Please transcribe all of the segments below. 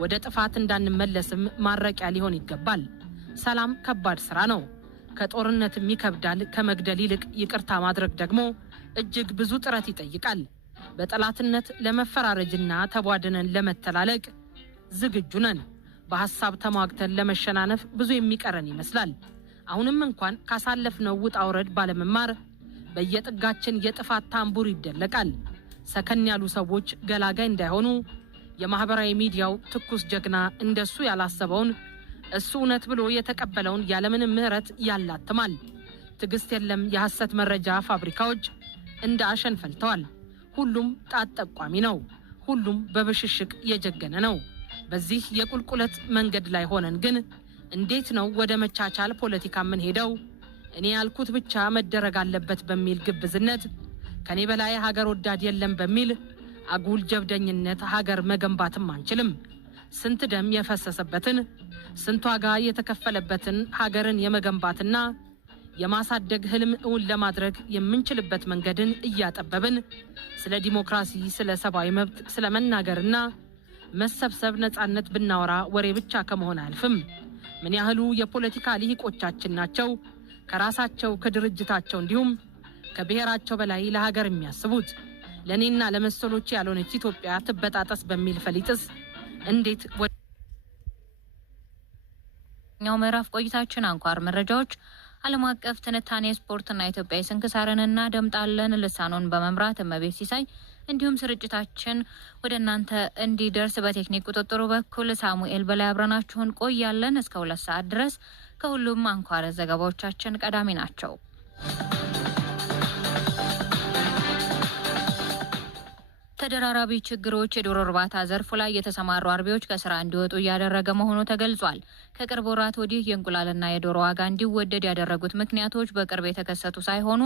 ወደ ጥፋት እንዳንመለስም ማረቂያ ሊሆን ይገባል። ሰላም ከባድ ስራ ነው። ከጦርነትም ይከብዳል። ከመግደል ይልቅ ይቅርታ ማድረግ ደግሞ እጅግ ብዙ ጥረት ይጠይቃል። በጠላትነት ለመፈራረጅና ተቧድነን ለመተላለቅ ዝግጁ ነን። በሐሳብ ተሟግተን ለመሸናነፍ ብዙ የሚቀረን ይመስላል። አሁንም እንኳን ካሳለፍነው ውጣ ውረድ ባለመማር በየጥጋችን የጥፋት ታምቡር ይደለቃል። ሰከን ያሉ ሰዎች ገላጋይ እንዳይሆኑ የማህበራዊ ሚዲያው ትኩስ ጀግና እንደሱ ያላሰበውን እሱ እውነት ብሎ የተቀበለውን ያለምንም ምህረት ያላትማል። ትዕግስት የለም። የሐሰት መረጃ ፋብሪካዎች እንደ አሸን ፈልተዋል። ሁሉም ጣት ጠቋሚ ነው። ሁሉም በብሽሽቅ የጀገነ ነው። በዚህ የቁልቁለት መንገድ ላይ ሆነን ግን እንዴት ነው ወደ መቻቻል ፖለቲካ ምን ሄደው እኔ ያልኩት ብቻ መደረግ አለበት በሚል ግብዝነት ከኔ በላይ ሀገር ወዳድ የለም በሚል አጉል ጀብደኝነት ሀገር መገንባትም አንችልም። ስንት ደም የፈሰሰበትን ስንት ዋጋ የተከፈለበትን ሀገርን የመገንባትና የማሳደግ ህልም እውን ለማድረግ የምንችልበት መንገድን እያጠበብን ስለ ዲሞክራሲ፣ ስለ ሰብአዊ መብት፣ ስለ መናገርና መሰብሰብ ነጻነት ብናወራ ወሬ ብቻ ከመሆን አያልፍም። ምን ያህሉ የፖለቲካ ልሂቆቻችን ናቸው ከራሳቸው ከድርጅታቸው እንዲሁም ከብሔራቸው በላይ ለሀገር የሚያስቡት? ለኔና ለመሰሎች ያልሆነች ኢትዮጵያ ትበጣጠስ በሚል ፈሊጥስ እንዴት ኛው ምዕራፍ ቆይታችን አንኳር መረጃዎች ዓለም አቀፍ ትንታኔ ስፖርትና ኢትዮጵያ ስንክሳርንና ደምጣለን። ልሳኑን በመምራት እመቤት ሲሳይ እንዲሁም ስርጭታችን ወደ እናንተ እንዲደርስ በቴክኒክ ቁጥጥሩ በኩል ሳሙኤል በላይ አብረናችሁን ቆያለን። እስከ 2 ሰዓት ድረስ ከሁሉም አንኳር ዘገባዎቻችን ቀዳሚ ናቸው። ተደራራቢ ችግሮች የዶሮ እርባታ ዘርፉ ላይ የተሰማሩ አርቢዎች ከስራ እንዲወጡ እያደረገ መሆኑ ተገልጿል። ከቅርብ ወራት ወዲህ የእንቁላልና የዶሮ ዋጋ እንዲወደድ ያደረጉት ምክንያቶች በቅርብ የተከሰቱ ሳይሆኑ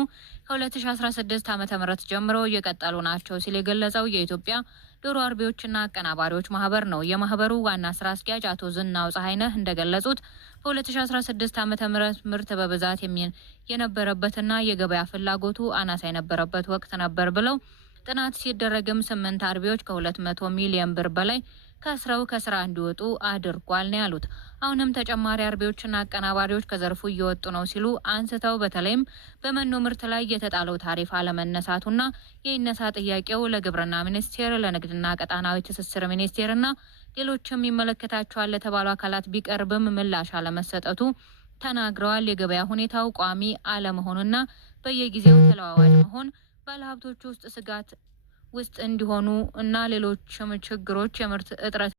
ከ2016 ዓ.ም ጀምሮ እየቀጠሉ ናቸው ሲል የገለጸው የኢትዮጵያ ዶሮ አርቢዎችና አቀናባሪዎች ማህበር ነው። የማህበሩ ዋና ስራ አስኪያጅ አቶ ዝናው ፀሐይነህ እንደገለጹት በ2016 ዓ.ም ምርት በብዛት የነበረበትና የገበያ ፍላጎቱ አናሳ የነበረበት ወቅት ነበር ብለው ጥናት ሲደረግም 8 አርቢዎች ከ200 ሚሊዮን ብር በላይ ከስራው ከስራ እንዲወጡ አድርጓል ነው ያሉት። አሁንም ተጨማሪ አርቢዎችና አቀናባሪዎች ከዘርፉ እየወጡ ነው ሲሉ አንስተው በተለይም በመኖ ምርት ላይ የተጣለው ታሪፍ አለመነሳቱና የይነሳ ጥያቄው ለግብርና ሚኒስቴር፣ ለንግድና ቀጣናዊ ትስስር ሚኒስቴርና ሌሎችም ይመለከታቸዋል ለተባሉ አካላት ቢቀርብም ምላሽ አለመሰጠቱ ተናግረዋል። የገበያ ሁኔታው ቋሚ አለመሆኑና በየጊዜው ተለዋዋጭ መሆን ባለሀብቶች ውስጥ ስጋት ውስጥ እንዲሆኑ እና ሌሎችም ችግሮች የምርት እጥረት